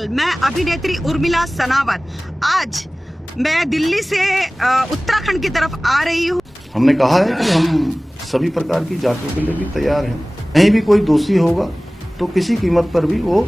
मैं अभिनेत्री उर्मिला सनावत आज मैं दिल्ली से उत्तराखंड की तरफ आ रही हूँ। हमने कहा है कि हम सभी प्रकार की जांचों के लिए भी तैयार हैं। कहीं भी कोई दोषी होगा तो किसी कीमत पर भी वो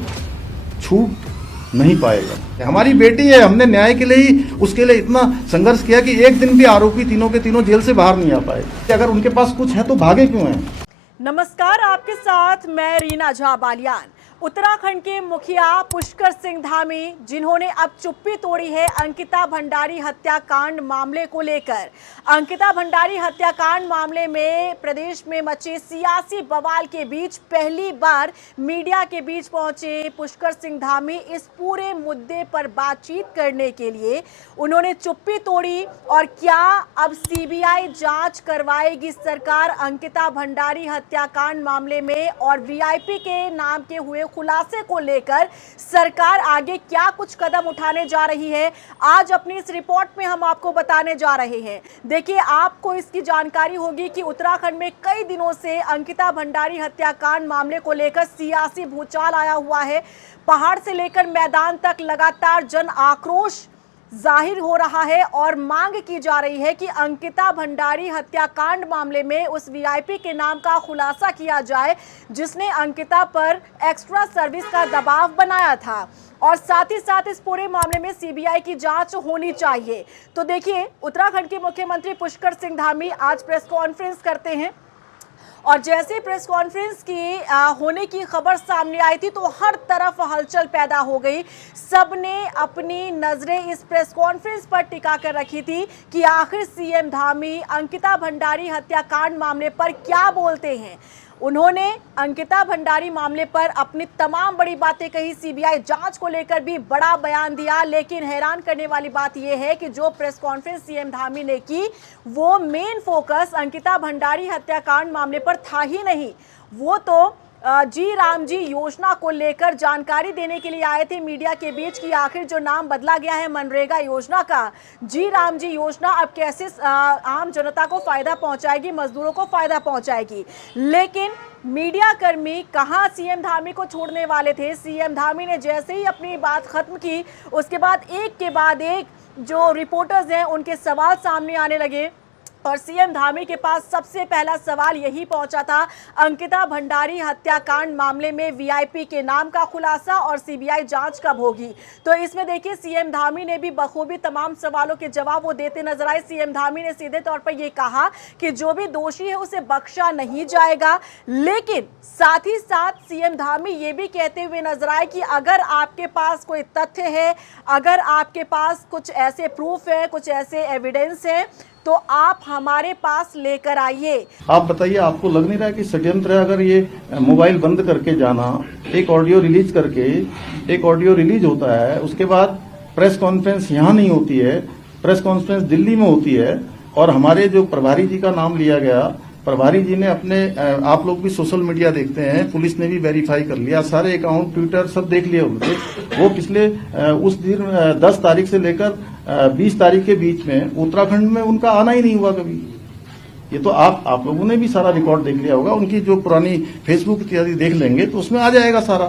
छूट नहीं पाएगा। हमारी बेटी है, हमने न्याय के लिए ही उसके लिए इतना संघर्ष किया कि एक दिन भी आरोपी तीनों के तीनों जेल से बाहर नहीं आ पाए। अगर उनके पास कुछ है तो भागे क्यों हैं? नमस्कार, आपके साथ मैं रीना झा बालियान। उत्तराखंड के मुखिया पुष्कर सिंह धामी, जिन्होंने अब चुप्पी तोड़ी है अंकिता भंडारी हत्याकांड मामले को लेकर। अंकिता भंडारी हत्याकांड मामले में प्रदेश में मचे सियासी बवाल के बीच पहली बार मीडिया के बीच पहुंचे पुष्कर सिंह धामी। इस पूरे मुद्दे पर बातचीत करने के लिए उन्होंने चुप्पी तोड़ी। और क्या अब सीबीआई जांच करवाएगी सरकार अंकिता भंडारी हत्याकांड मामले में, और वीआईपी के नाम के हुए खुलासे को लेकर सरकार आगे क्या कुछ कदम उठाने जा रही है, आज अपनी इस रिपोर्ट में हम आपको बताने जा रहे हैं। देखिए, आपको इसकी जानकारी होगी कि उत्तराखंड में कई दिनों से अंकिता भंडारी हत्याकांड मामले को लेकर सियासी भूचाल आया हुआ है। पहाड़ से लेकर मैदान तक लगातार जन आक्रोश जाहिर हो रहा है और मांग की जा रही है कि अंकिता भंडारी हत्याकांड मामले में उस वीआईपी के नाम का खुलासा किया जाए जिसने अंकिता पर एक्स्ट्रा सर्विस का दबाव बनाया था, और साथ ही साथ इस पूरे मामले में सीबीआई की जांच होनी चाहिए। तो देखिए, उत्तराखंड के मुख्यमंत्री पुष्कर सिंह धामी आज प्रेस कॉन्फ्रेंस करते हैं, और जैसे प्रेस कॉन्फ्रेंस की होने की खबर सामने आई थी तो हर तरफ हलचल पैदा हो गई। सबने अपनी नजरें इस प्रेस कॉन्फ्रेंस पर टिका कर रखी थी कि आखिर सीएम धामी अंकिता भंडारी हत्याकांड मामले पर क्या बोलते हैं। उन्होंने अंकिता भंडारी मामले पर अपनी तमाम बड़ी बातें कही, सीबीआई जांच को लेकर भी बड़ा बयान दिया। लेकिन हैरान करने वाली बात यह है कि जो प्रेस कॉन्फ्रेंस सीएम धामी ने की वो मेन फोकस अंकिता भंडारी हत्याकांड मामले पर था ही नहीं। वो तो जी राम जी योजना को लेकर जानकारी देने के लिए आए थे मीडिया के बीच कि आखिर जो नाम बदला गया है मनरेगा योजना का, जी राम जी योजना अब कैसे आम जनता को फायदा पहुंचाएगी, मजदूरों को फायदा पहुंचाएगी। लेकिन मीडिया कर्मी कहां सीएम धामी को छोड़ने वाले थे। सीएम धामी ने जैसे ही अपनी बात खत्म की, उसके बाद एक के बाद एक जो रिपोर्टर्स हैं उनके सवाल सामने आने लगे, और सीएम धामी के पास सबसे पहला सवाल यही पहुंचा था, अंकिता भंडारी हत्याकांड मामले में वीआईपी के नाम का खुलासा और सीबीआई जांच कब होगी। तो इसमें देखिए, सीएम धामी ने भी बखूबी तमाम सवालों के जवाब वो देते नजर आए। सीएम धामी ने सीधे तौर पर यह कहा कि जो भी दोषी है उसे बख्शा नहीं जाएगा, लेकिन साथ ही साथ सीएम धामी ये भी कहते हुए नजर आए कि अगर आपके पास कोई तथ्य है, अगर आपके पास कुछ ऐसे प्रूफ है, कुछ ऐसे एविडेंस है, तो आप हमारे पास लेकर आइए। आप बताइए, आपको लग नहीं रहा है कि षड्यंत्र है? अगर ये मोबाइल बंद करके जाना, एक ऑडियो रिलीज करके, एक ऑडियो रिलीज होता है, उसके बाद प्रेस कॉन्फ्रेंस यहाँ नहीं होती है, प्रेस कॉन्फ्रेंस दिल्ली में होती है, और हमारे जो प्रभारी जी का नाम लिया गया, प्रभारी जी ने अपने, आप लोग भी सोशल मीडिया देखते हैं, पुलिस ने भी वेरीफाई कर लिया, सारे अकाउंट ट्विटर सब देख लिया उनके। वो पिछले उस दिन 10 तारीख से लेकर 20 तारीख के बीच में उत्तराखंड में उनका आना ही नहीं हुआ कभी। ये तो आप लोगों ने भी सारा रिकॉर्ड देख लिया होगा, उनकी जो पुरानी फेसबुक इत्यादि देख लेंगे तो उसमें आ जाएगा सारा।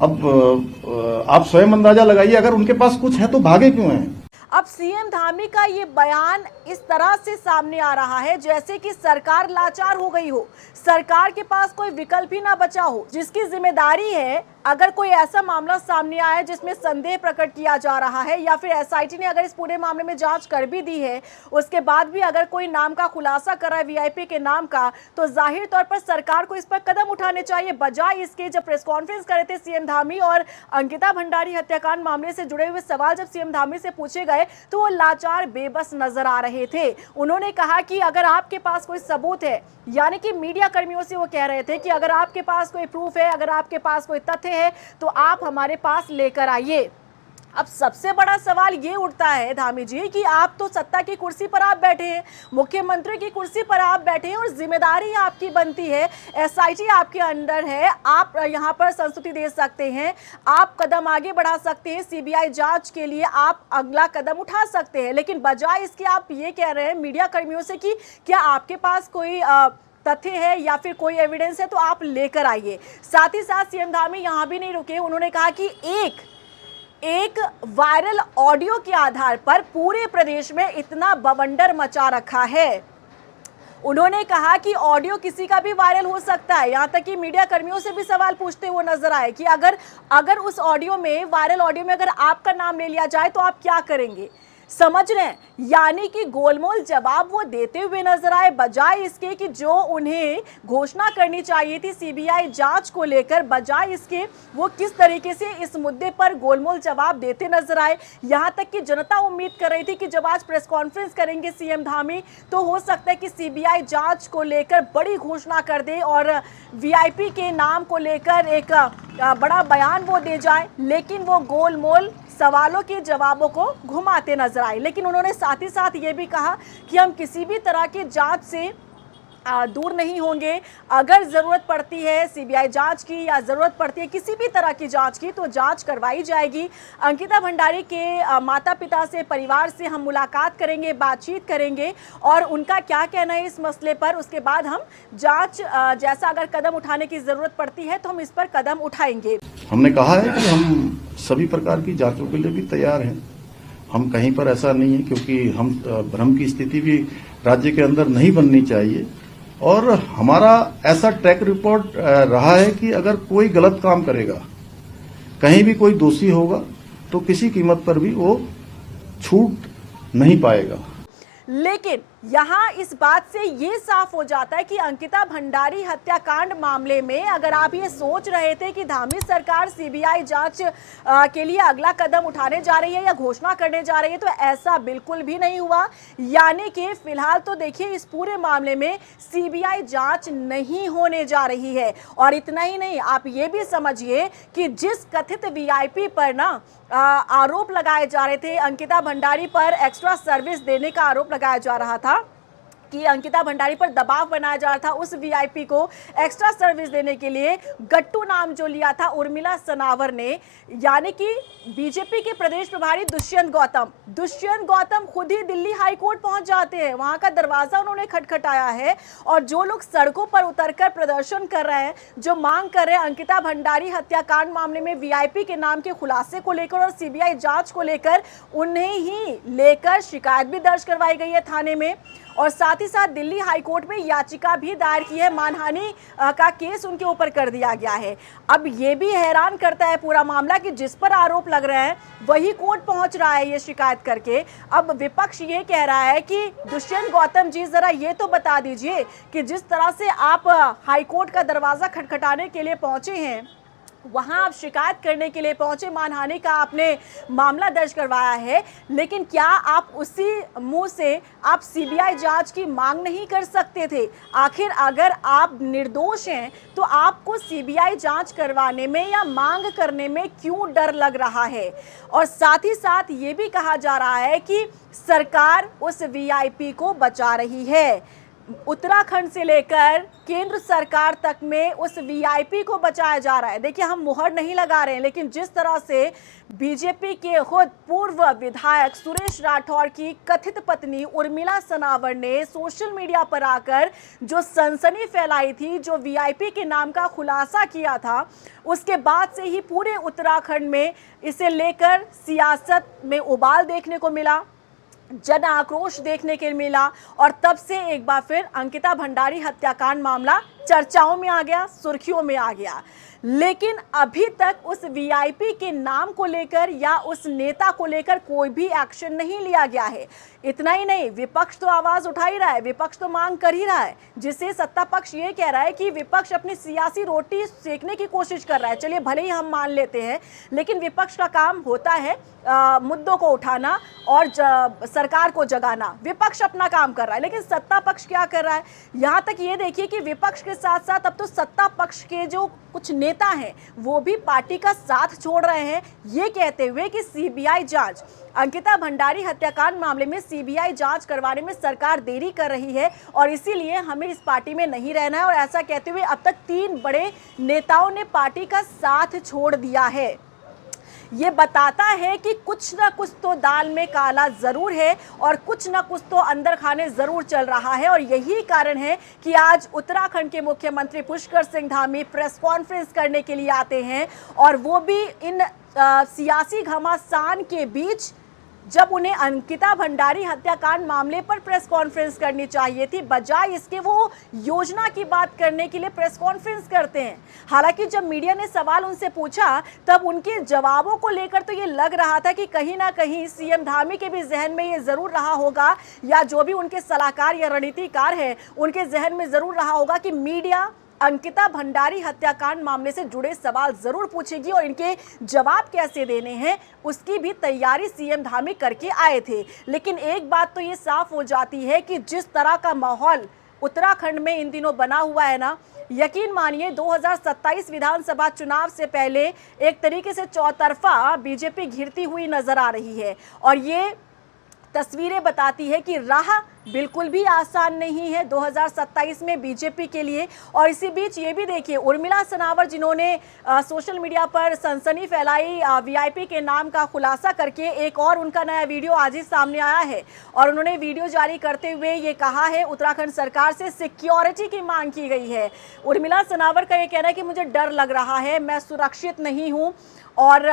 अब आप स्वयं अंदाजा लगाइए, अगर उनके पास कुछ है तो भागे क्यों हैं? अब सीएम धामी का ये बयान इस तरह से सामने आ रहा है जैसे कि सरकार लाचार हो गई हो, सरकार के पास कोई विकल्प ही ना बचा हो। जिसकी जिम्मेदारी है, अगर कोई ऐसा मामला सामने आया जिसमें संदेह प्रकट किया जा रहा है, या फिर एसआईटी ने अगर इस पूरे मामले में जांच कर भी दी है, उसके बाद भी अगर कोई नाम का खुलासा करा है वीआईपी के नाम का, तो जाहिर तौर पर सरकार को इस पर कदम उठाने चाहिए। बजाय इसके, जब प्रेस कॉन्फ्रेंस करे थे सीएम धामी और अंकिता भंडारी हत्याकांड मामले से जुड़े हुए सवाल जब सीएम धामी से पूछे गए तो वो लाचार बेबस नजर आ रहे थे। उन्होंने कहा कि अगर आपके पास कोई सबूत है, यानी कि मीडिया कर्मियों से वो कह रहे थे कि अगर आपके पास कोई प्रूफ है, अगर आपके पास कोई तथ्य है, तो आप हमारे पास लेकर आइए। अब सबसे बड़ा सवाल ये उठता है धामी जी कि आप तो सत्ता की कुर्सी पर आप बैठे हैं, मुख्यमंत्री की कुर्सी पर आप बैठे हैं, और जिम्मेदारी आपकी बनती है, एसआईटी आपके अंडर है, आप यहां पर संस्तुति दे सकते हैं, आप कदम आगे बढ़ा सकते हैं, सीबीआई जांच के लिए आप अगला कदम उठा सकते हैं। लेकिन बजाय इसके आप ये कह रहे हैं मीडिया कर्मियों से कि क्या आपके पास कोई तथ्य है या फिर कोई एविडेंस है तो आप लेकर आइए। साथ ही साथ सीएम धामी यहां भी नहीं रुके, उन्होंने कहा कि एक वायरल ऑडियो के आधार पर पूरे प्रदेश में इतना बवंडर मचा रखा है। उन्होंने कहा कि ऑडियो किसी का भी वायरल हो सकता है, यहां तक कि मीडिया कर्मियों से भी सवाल पूछते हुए नजर आए कि अगर उस ऑडियो में, वायरल ऑडियो में अगर आपका नाम ले लिया जाए तो आप क्या करेंगे। समझ रहे हैं, यानी कि गोलमोल जवाब वो देते हुए नजर आए, बजाय इसके कि जो उन्हें घोषणा करनी चाहिए थी सीबीआई जांच को लेकर, बजाय इसके वो किस तरीके से इस मुद्दे पर गोलमोल जवाब देते नजर आए। यहां तक कि जनता उम्मीद कर रही थी कि जब आज प्रेस कॉन्फ्रेंस करेंगे सीएम धामी तो हो सकता है कि सीबीआई जांच को लेकर बड़ी घोषणा कर दे और वीआईपी के नाम को लेकर एक बड़ा बयान वो दे जाए, लेकिन वो गोलमोल सवालों के जवाबों को घुमाते नजर आए। लेकिन उन्होंने साथ ही साथ ये भी कहा कि हम किसी भी तरह की जांच से दूर नहीं होंगे। अगर जरूरत पड़ती है सीबीआई जांच की या जरूरत पड़ती है किसी भी तरह की जांच की तो जांच करवाई जाएगी। अंकिता भंडारी के माता पिता से, परिवार से हम मुलाकात करेंगे, बातचीत करेंगे और उनका क्या कहना है इस मसले पर। उसके बाद हम जांच जैसा अगर कदम उठाने की जरूरत पड़ती है तो हम इस पर कदम उठाएंगे। हमने कहा है कि हम सभी प्रकार की जांचों के लिए भी तैयार हैं। हम कहीं पर ऐसा नहीं है, क्योंकि हम भ्रम की स्थिति भी राज्य के अंदर नहीं बननी चाहिए। और हमारा ऐसा ट्रैक रिकॉर्ड रहा है कि अगर कोई गलत काम करेगा, कहीं भी कोई दोषी होगा तो किसी कीमत पर भी वो छूट नहीं पाएगा। लेकिन यहां इस बात से ये साफ हो जाता है कि अंकिता भंडारी हत्याकांड मामले में अगर आप ये सोच रहे थे कि धामी सरकार सीबीआई जांच के लिए अगला कदम उठाने जा रही है या घोषणा करने जा रही है, तो ऐसा बिल्कुल भी नहीं हुआ। यानी कि फिलहाल तो देखिए इस पूरे मामले में सीबीआई जांच नहीं होने जा रही है। और इतना ही नहीं, आप ये भी समझिए कि जिस कथित वीआईपी पर ना आरोप लगाए जा रहे थे, अंकिता भंडारी पर एक्स्ट्रा सर्विस देने का आरोप लगाया जा रहा था कि अंकिता भंडारी पर दबाव बनाया जा रहा था उस वीआईपी को एक्स्ट्रा सर्विस देने के लिए, गट्टू नाम जो लिया था उर्मिला सनावर ने, यानी कि बीजेपी के प्रदेश प्रभारी दुष्यंत गौतम खुद ही दिल्ली हाई कोर्ट पहुंच जाते हैं, वहां का दरवाजा उन्होंने खटखटाया है। और जो लोग सड़कों पर उतरकर प्रदर्शन कर रहे हैं, जो मांग कर रहे हैं अंकिता भंडारी हत्याकांड मामले में वीआईपी के नाम के खुलासे को लेकर और सीबीआई जांच को लेकर, उन्हें ही लेकर शिकायत भी दर्ज करवाई गई है थाने में। और साथ ही साथ दिल्ली हाईकोर्ट में याचिका भी दायर की है, मानहानि का केस उनके ऊपर कर दिया गया है। अब ये भी हैरान करता है पूरा मामला कि जिस पर आरोप लग रहे हैं वही कोर्ट पहुंच रहा है ये शिकायत करके। अब विपक्ष ये कह रहा है कि दुष्यंत गौतम जी जरा ये तो बता दीजिए कि जिस तरह से आप हाईकोर्ट का दरवाजा खटखटाने के लिए पहुंचे हैं, वहां आप शिकायत करने के लिए पहुंचे, मानहानि का आपने मामला दर्ज करवाया है, लेकिन क्या आप उसी मुंह से आप सीबीआई जांच की मांग नहीं कर सकते थे? आखिर अगर आप निर्दोष हैं तो आपको सीबीआई जांच करवाने में या मांग करने में क्यों डर लग रहा है? और साथ ही साथ ये भी कहा जा रहा है कि सरकार उस वीआईपी को बचा रही है। उत्तराखंड से लेकर केंद्र सरकार तक में उस वीआईपी को बचाया जा रहा है। देखिए, हम मुहर नहीं लगा रहे हैं, लेकिन जिस तरह से बीजेपी के खुद पूर्व विधायक सुरेश राठौर की कथित पत्नी उर्मिला सनावर ने सोशल मीडिया पर आकर जो सनसनी फैलाई थी, जो वीआईपी के नाम का खुलासा किया था, उसके बाद से ही पूरे उत्तराखंड में इसे लेकर सियासत में उबाल देखने को मिला, जन आक्रोश देखने के मिला। और तब से एक बार फिर अंकिता भंडारी हत्याकांड मामला चर्चाओं में आ गया, सुर्खियों में आ गया। लेकिन अभी तक उस वीआईपी के नाम को लेकर या उस नेता को लेकर कोई भी एक्शन नहीं लिया गया है। इतना ही नहीं, विपक्ष तो आवाज उठा ही रहा है, विपक्ष तो मांग कर ही रहा है, जिसे सत्ता पक्ष ये कह रहा है कि विपक्ष अपनी सियासी रोटी सेकने की कोशिश कर रहा है। चलिए, भले ही हम मान लेते हैं, लेकिन विपक्ष का काम होता है मुद्दों को उठाना और सरकार को जगाना। विपक्ष अपना काम कर रहा है, लेकिन सत्ता पक्ष क्या कर रहा है? यहाँ तक ये देखिए कि विपक्ष के साथ साथ अब तो सत्ता पक्ष के जो कुछ नेता हैं वो भी पार्टी का साथ छोड़ रहे हैं, ये कहते हुए कि सीबीआई जांच, अंकिता भंडारी हत्याकांड मामले में सीबीआई जांच करवाने में सरकार देरी कर रही है और इसीलिए हमें इस पार्टी में नहीं रहना है। और ऐसा कहते हुए अब तक 3 बड़े नेताओं ने पार्टी का साथ छोड़ दिया है। ये बताता है कि कुछ ना कुछ तो दाल में काला जरूर है और कुछ ना कुछ तो अंदर खाने जरूर चल रहा है। और यही कारण है कि आज उत्तराखंड के मुख्यमंत्री पुष्कर सिंह धामी प्रेस कॉन्फ्रेंस करने के लिए आते हैं, और वो भी इन सियासी घमासान के बीच, जब उन्हें अंकिता भंडारी हत्याकांड मामले पर प्रेस कॉन्फ्रेंस करनी चाहिए थी, बजाय इसके वो योजना की बात करने के लिए प्रेस कॉन्फ्रेंस करते हैं। हालांकि जब मीडिया ने सवाल उनसे पूछा तब उनके जवाबों को लेकर तो ये लग रहा था कि कहीं ना कहीं सीएम धामी के भी जहन में ये जरूर रहा होगा, या जो भी उनके सलाहकार या रणनीतिकार है उनके जहन में जरूर रहा होगा कि मीडिया अंकिता भंडारी हत्याकांड मामले से जुड़े सवाल जरूर पूछेगी और इनके जवाब कैसे देने हैं उसकी भी तैयारी सीएम धामी करके आए थे। लेकिन एक बात तो ये साफ हो जाती है कि जिस तरह का माहौल उत्तराखंड में इन दिनों बना हुआ है ना, यकीन मानिए 2027 विधानसभा चुनाव से पहले एक तरीके से चौतरफा बीजेपी घिरती हुई नजर आ रही है। और ये तस्वीरें बताती है कि राह बिल्कुल भी आसान नहीं है 2027 में बीजेपी के लिए। और इसी बीच ये भी देखिए, उर्मिला सनावर जिन्होंने सोशल मीडिया पर सनसनी फैलाई वीआईपी के नाम का खुलासा करके, एक और उनका नया वीडियो आज ही सामने आया है और उन्होंने वीडियो जारी करते हुए ये कहा है उत्तराखंड सरकार से सिक्योरिटी की मांग की गई है। उर्मिला सनावर का ये कहना है कि मुझे डर लग रहा है, मैं सुरक्षित नहीं हूँ और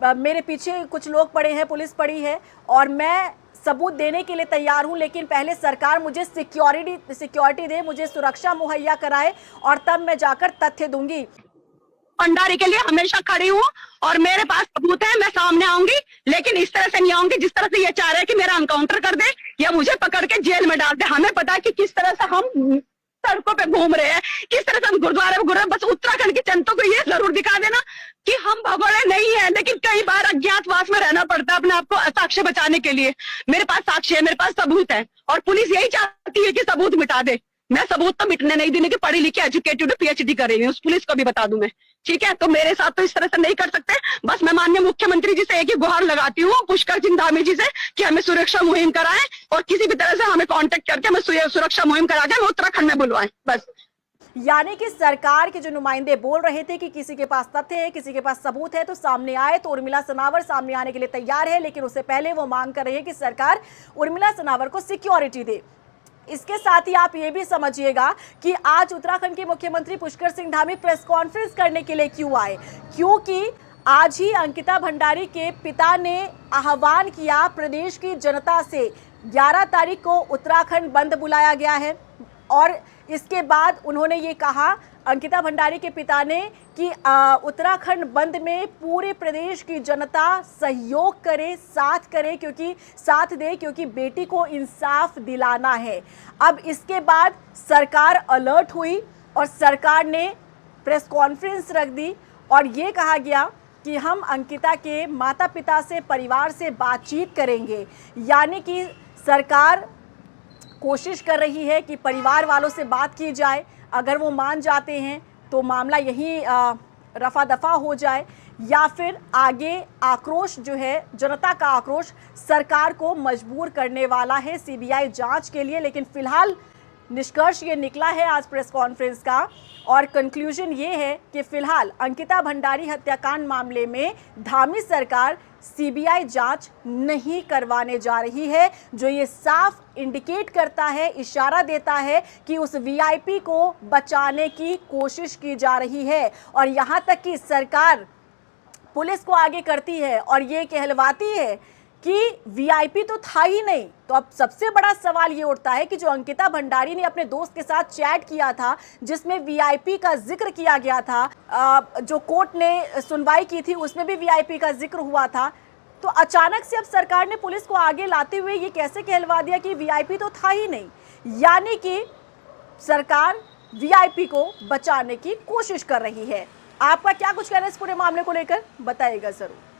मेरे पीछे कुछ लोग पड़े हैं, पुलिस पड़ी है और मैं सबूत देने के लिए तैयार हूं, लेकिन पहले सरकार मुझे सिक्योरिटी दे, मुझे सुरक्षा मुहैया कराए और तब मैं जाकर तथ्य दूंगी। भंडारी के लिए हमेशा खड़ी हूँ और मेरे पास सबूत है, मैं सामने आऊंगी, लेकिन इस तरह से नहीं आऊंगी जिस तरह से ये चाह रहे हैं कि मेरा एनकाउंटर कर दे या मुझे पकड़ के जेल में डाल दे। हमें पता है कि किस तरह से हम सड़कों पे घूम रहे हैं, किस तरह से हम गुरुद्वारे में घूम रहे हैं। बस उत्तराखंड की जनता को ये जरूर दिखा देना कि हम भगोड़े नहीं है, लेकिन कई बार अज्ञातवास में रहना पड़ता है अपने आप को साक्ष्य बचाने के लिए। मेरे पास साक्ष्य है, मेरे पास सबूत है और पुलिस यही चाहती है कि सबूत मिटा दे। मैं सबूत तो मिटने नहीं देने की, पढ़ी लिखी एजुकेटेड पीएचडी कर रही हूँ, उस पुलिस को भी बता दूं मैं, ठीक है। तो मेरे साथ तो इस तरह से नहीं कर सकते। बस मैं माननीय मुख्यमंत्री जी से एक ही गुहार लगाती हूँ, पुष्कर सिंह धामी जी से, कि हमें सुरक्षा मुहिम कराएं और किसी भी तरह से हमें कांटेक्ट करके हमें सुरक्षा मुहिम करा के हमें उत्तराखंड में बुलवाएं, बस। यानी कि सरकार के जो नुमाइंदे बोल रहे थे कि किसी के पास तथ्य है, किसी के पास सबूत है तो सामने आए, तो उर्मिला सनावर सामने आने के लिए तैयार है, लेकिन उससे पहले वो मांग कर रही है कि सरकार उर्मिला सनावर को सिक्योरिटी दे। इसके साथ ही आप ये भी समझिएगा कि आज उत्तराखंड के मुख्यमंत्री पुष्कर सिंह धामी प्रेस कॉन्फ्रेंस करने के लिए क्यों आए, क्योंकि आज ही अंकिता भंडारी के पिता ने आह्वान किया प्रदेश की जनता से, 11 तारीख को उत्तराखंड बंद बुलाया गया है। और इसके बाद उन्होंने ये कहा, अंकिता भंडारी के पिता ने, कि उत्तराखंड बंद में पूरे प्रदेश की जनता सहयोग करे, साथ दे, क्योंकि बेटी को इंसाफ दिलाना है। अब इसके बाद सरकार अलर्ट हुई और सरकार ने प्रेस कॉन्फ्रेंस रख दी और ये कहा गया कि हम अंकिता के माता पिता से, परिवार से बातचीत करेंगे। यानी कि सरकार कोशिश कर रही है कि परिवार वालों से बात की जाए, अगर वो मान जाते हैं तो मामला यहीं रफा दफा हो जाए, या फिर आगे आक्रोश जो है, जनता का आक्रोश सरकार को मजबूर करने वाला है सीबीआई जांच के लिए। लेकिन फिलहाल निष्कर्ष ये निकला है आज प्रेस कॉन्फ्रेंस का, और कंक्लूजन ये है कि फिलहाल अंकिता भंडारी हत्याकांड मामले में धामी सरकार सीबीआई जांच नहीं करवाने जा रही है, जो ये साफ इंडिकेट करता है, इशारा देता है कि उस वीआईपी को बचाने की कोशिश की जा रही है। और यहाँ तक कि सरकार पुलिस को आगे करती है और ये कहलवाती है कि वीआईपी तो था ही नहीं। तो अब सबसे बड़ा सवाल ये उठता है कि जो अंकिता भंडारी ने अपने दोस्त के साथ चैट किया था, जिसमें वीआईपी का जिक्र किया गया था, जो कोर्ट ने सुनवाई की थी उसमें भी वीआईपी का जिक्र हुआ था, तो अचानक से अब सरकार ने पुलिस को आगे लाते हुए ये कैसे कहलवा दिया कि वीआईपी तो था ही नहीं। यानी कि सरकार वीआईपी को बचाने की कोशिश कर रही है। आपका क्या कुछ कहना है इस पूरे मामले को लेकर, बताइएगा जरूर।